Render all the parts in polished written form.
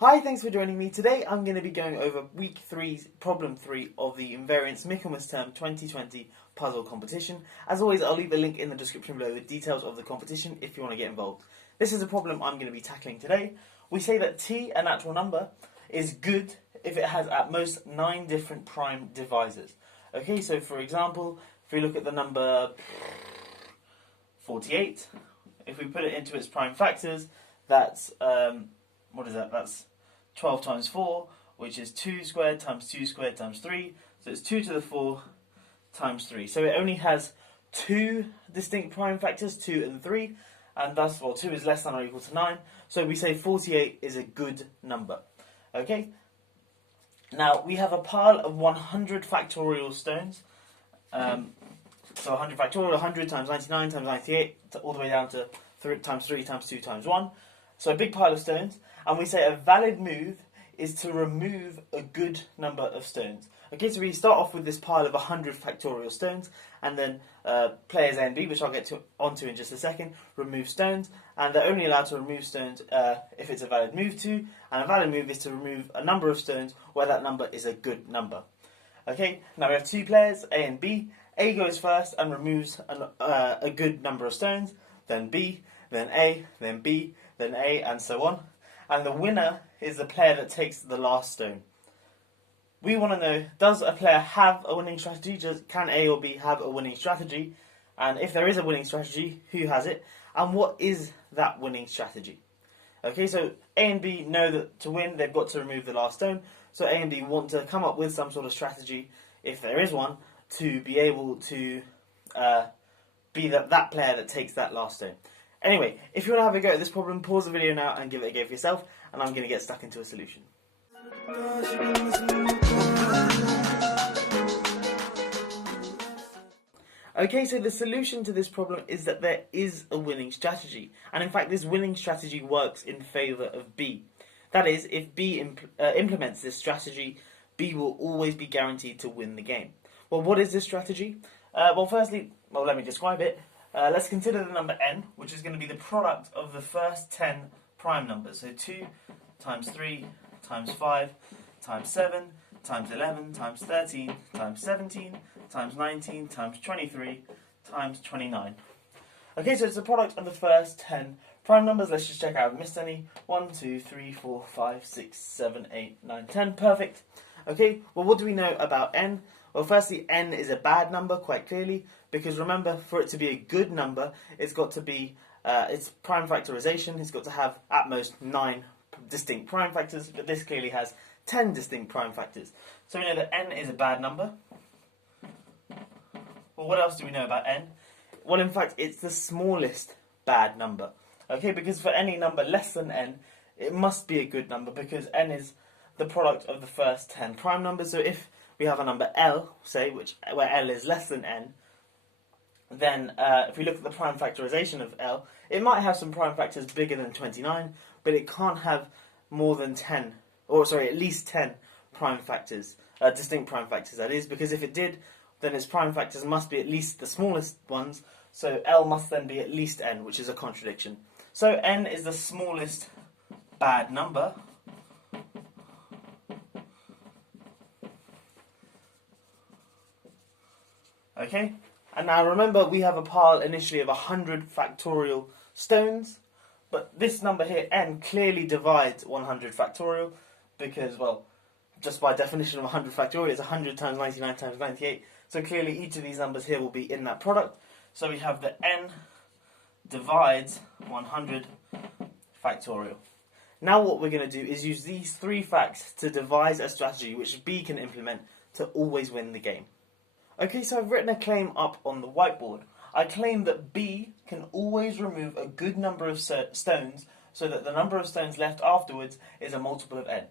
Hi, thanks for joining me. Today I'm going to be going over week 3's problem 3 of the Invariants Michaelmas term 2020 puzzle competition. As always, I'll leave a link in the description below with details of the competition if you want to get involved. This is a problem I'm going to be tackling today. We say that t, a natural number, is good if it has at most 9 different prime divisors. Okay, so for example, if we look at the number 48, if we put it into its prime factors, that's, what is that? That's 12 times 4, which is 2 squared times 2 squared times 3. So it's 2 to the 4 times 3. So it only has 2 distinct prime factors, 2 and 3. And thus, well, 2 is less than or equal to 9. So we say 48 is a good number. Okay? Now, we have a pile of 100 factorial stones. So 100 factorial, 100 times 99 times 98, all the way down to 3 times 3 times 2 times 1. So a big pile of stones. And we say a valid move is to remove a good number of stones. Okay, so we start off with this pile of 100 factorial stones, and then players A and B, which I'll get onto in just a second, remove stones, and they're only allowed to remove stones if it's a valid move to, and a valid move is to remove a number of stones where that number is a good number. Okay, now we have 2 players, A and B. A goes first and removes a good number of stones, then B, then A, then B, then A, and so on. And the winner is the player that takes the last stone. We want to know, does a player have a winning strategy? Can A or B have a winning strategy? And if there is a winning strategy, who has it? And what is that winning strategy? Okay, so A and B know that to win, they've got to remove the last stone. So A and B want to come up with some sort of strategy, if there is one, to be able to be that player that takes that last stone. Anyway, if you want to have a go at this problem, pause the video now and give it a go for yourself, and I'm going to get stuck into a solution. Okay, so the solution to this problem is that there is a winning strategy, and in fact this winning strategy works in favour of B. That is, if B implements this strategy, B will always be guaranteed to win the game. Well, what is this strategy? Firstly, let me describe it. Let's consider the number n, which is going to be the product of the first 10 prime numbers. So 2 times 3 times 5 times 7 times 11 times 13 times 17 times 19 times 23 times 29. Okay, so it's the product of the first 10 prime numbers. Let's just check out. Missed any? 1, 2, 3, 4, 5, 6, 7, 8, 9, 10. Perfect. Okay, well, what do we know about n? Well, firstly, n is a bad number, quite clearly, because remember, for it to be a good number, it's got to be, its prime factorization, it's got to have at most 9 distinct prime factors, but this clearly has 10 distinct prime factors. So we know that n is a bad number. Well, what else do we know about n? Well, in fact, it's the smallest bad number. Okay, because for any number less than n, it must be a good number, because n is the product of the first 10 prime numbers. So if we have a number L, say, where L is less than n, then if we look at the prime factorization of L, it might have some prime factors bigger than 29, but it can't have more than 10, at least 10 prime factors, distinct prime factors, that is, because if it did, then its prime factors must be at least the smallest ones, so L must then be at least n, which is a contradiction. So n is the smallest bad number. Okay, and now remember we have a pile initially of 100 factorial stones, but this number here, n, clearly divides 100 factorial because, well, just by definition of 100 factorial, it's 100 times 99 times 98, so clearly each of these numbers here will be in that product. So we have that n divides 100 factorial. Now what we're going to do is use these 3 facts to devise a strategy which B can implement to always win the game. Okay, so I've written a claim up on the whiteboard. I claim that B can always remove a good number of stones so that the number of stones left afterwards is a multiple of n.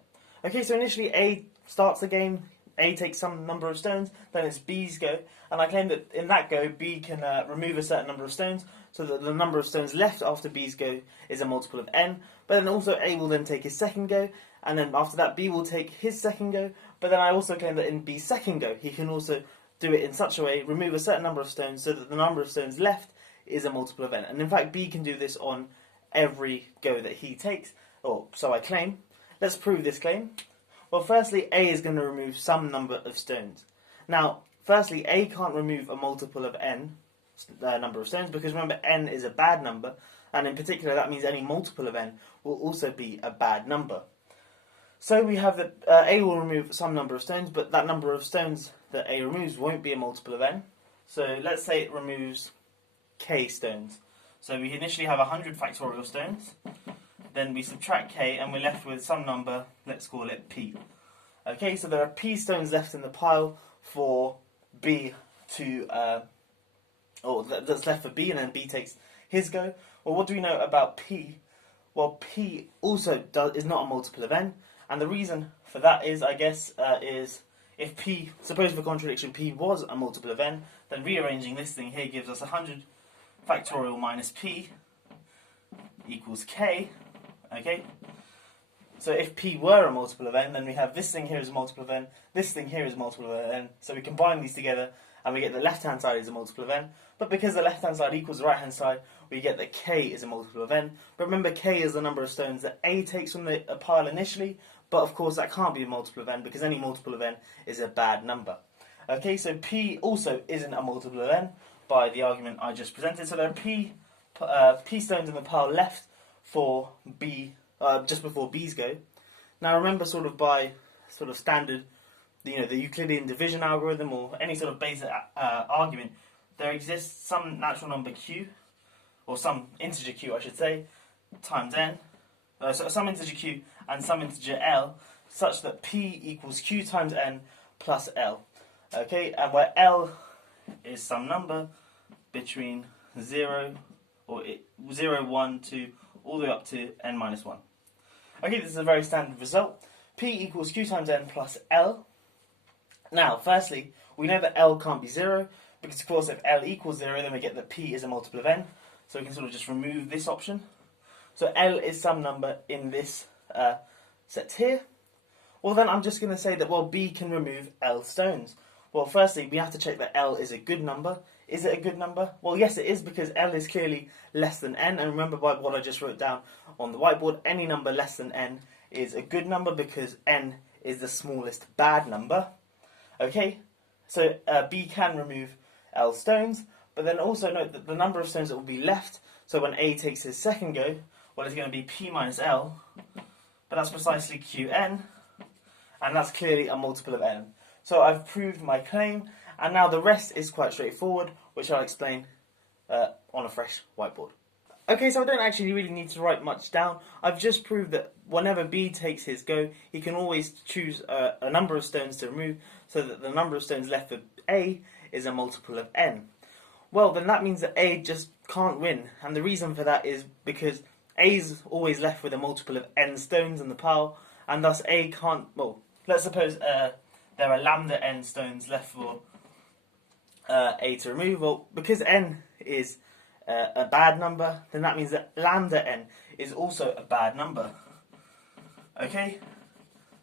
Okay, so initially A starts the game, A takes some number of stones, then it's B's go, and I claim that in that go B can remove a certain number of stones so that the number of stones left after B's go is a multiple of n, but then also A will then take his second go, and then after that B will take his second go, but then I also claim that in B's second go he can also do it in such a way, remove a certain number of stones so that the number of stones left is a multiple of n. And in fact, B can do this on every go that he takes, or so I claim. let's prove this claim. Well, firstly, A is going to remove some number of stones. Now, firstly, A can't remove a multiple of n number of stones, because remember, n is a bad number, and in particular that means any multiple of n will also be a bad number. So we have that A will remove some number of stones, but that number of stones that A removes won't be a multiple of n. So let's say it removes k stones. So we initially have 100 factorial stones, then we subtract k and we're left with some number, let's call it p. Okay, so there are p stones left in the pile for B to, or that's left for B, and then B takes his go. Well, what do we know about P? Well, P also is not a multiple of n, and the reason for that is, I guess, is if P, suppose for contradiction, P was a multiple of n, then rearranging this thing here gives us 100 factorial minus P equals K, okay? So if P were a multiple of n, then we have this thing here is a multiple of n, this thing here is a multiple of n, so we combine these together and we get the left-hand side is a multiple of n, but because the left-hand side equals the right-hand side, we get that k is a multiple of n. But remember, k is the number of stones that A takes from the pile initially, but of course that can't be a multiple of n, because any multiple of n is a bad number. Okay, so P also isn't a multiple of n by the argument I just presented, so there are P stones in the pile left for B, just before B's go. Now remember, sort of by sort of standard, the Euclidean division algorithm or any sort of basic argument, there exists some natural number q, or some integer q I should say, times n, so some integer q and some integer l, such that p equals q times n plus l. Okay, and where l is some number between 0, 1, 2, all the way up to n minus 1. Okay, this is a very standard result. P equals q times n plus l. Now, firstly, we know that L can't be 0, because of course if L equals 0, then we get that P is a multiple of n, so we can sort of just remove this option. So L is some number in this set here. Well, then I'm just going to say that, well, B can remove L stones. Well, firstly, we have to check that L is a good number. Is it a good number? Well, yes, it is, because L is clearly less than n, and remember by what I just wrote down on the whiteboard, any number less than n is a good number, because n is the smallest bad number. Okay, so B can remove L stones, but then also note that the number of stones that will be left, so when A takes his second go, well, it's going to be P minus L, but that's precisely Qn, and that's clearly a multiple of n. So I've proved my claim, and now the rest is quite straightforward, which I'll explain on a fresh whiteboard. Okay, so I don't actually really need to write much down. I've just proved that whenever B takes his go, he can always choose a number of stones to remove, so that the number of stones left for A is a multiple of n. Well, then that means that A just can't win, and the reason for that is because A's always left with a multiple of n stones in the pile, and thus A can't, well, let's suppose there are lambda n stones left for A to remove. Well, because n is a bad number, then that means that lambda n is also a bad number. Okay?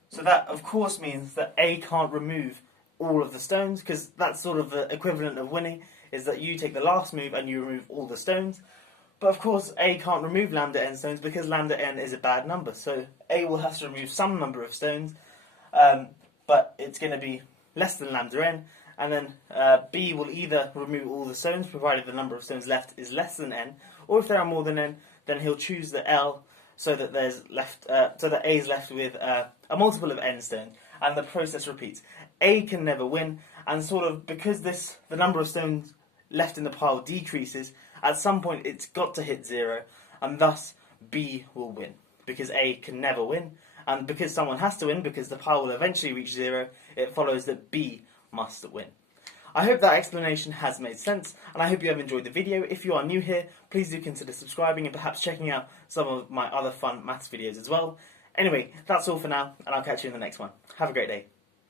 So that, of course, means that A can't remove all of the stones, because that's sort of the equivalent of winning, is that you take the last move and you remove all the stones. But of course, A can't remove lambda n stones, because lambda n is a bad number. So A will have to remove some number of stones, but it's going to be less than lambda n, and then B will either remove all the stones, provided the number of stones left is less than n, or if there are more than n, then he'll choose the L, so that there's left, so that A is left with a multiple of n stones, and the process repeats. A can never win, and sort of because the number of stones left in the pile decreases, at some point it's got to hit 0, and thus B will win, because A can never win, and because someone has to win, because the pile will eventually reach 0, it follows that B must win. I hope that explanation has made sense, and I hope you have enjoyed the video. If you are new here, please do consider subscribing and perhaps checking out some of my other fun maths videos as well. Anyway, that's all for now, and I'll catch you in the next one. Have a great day.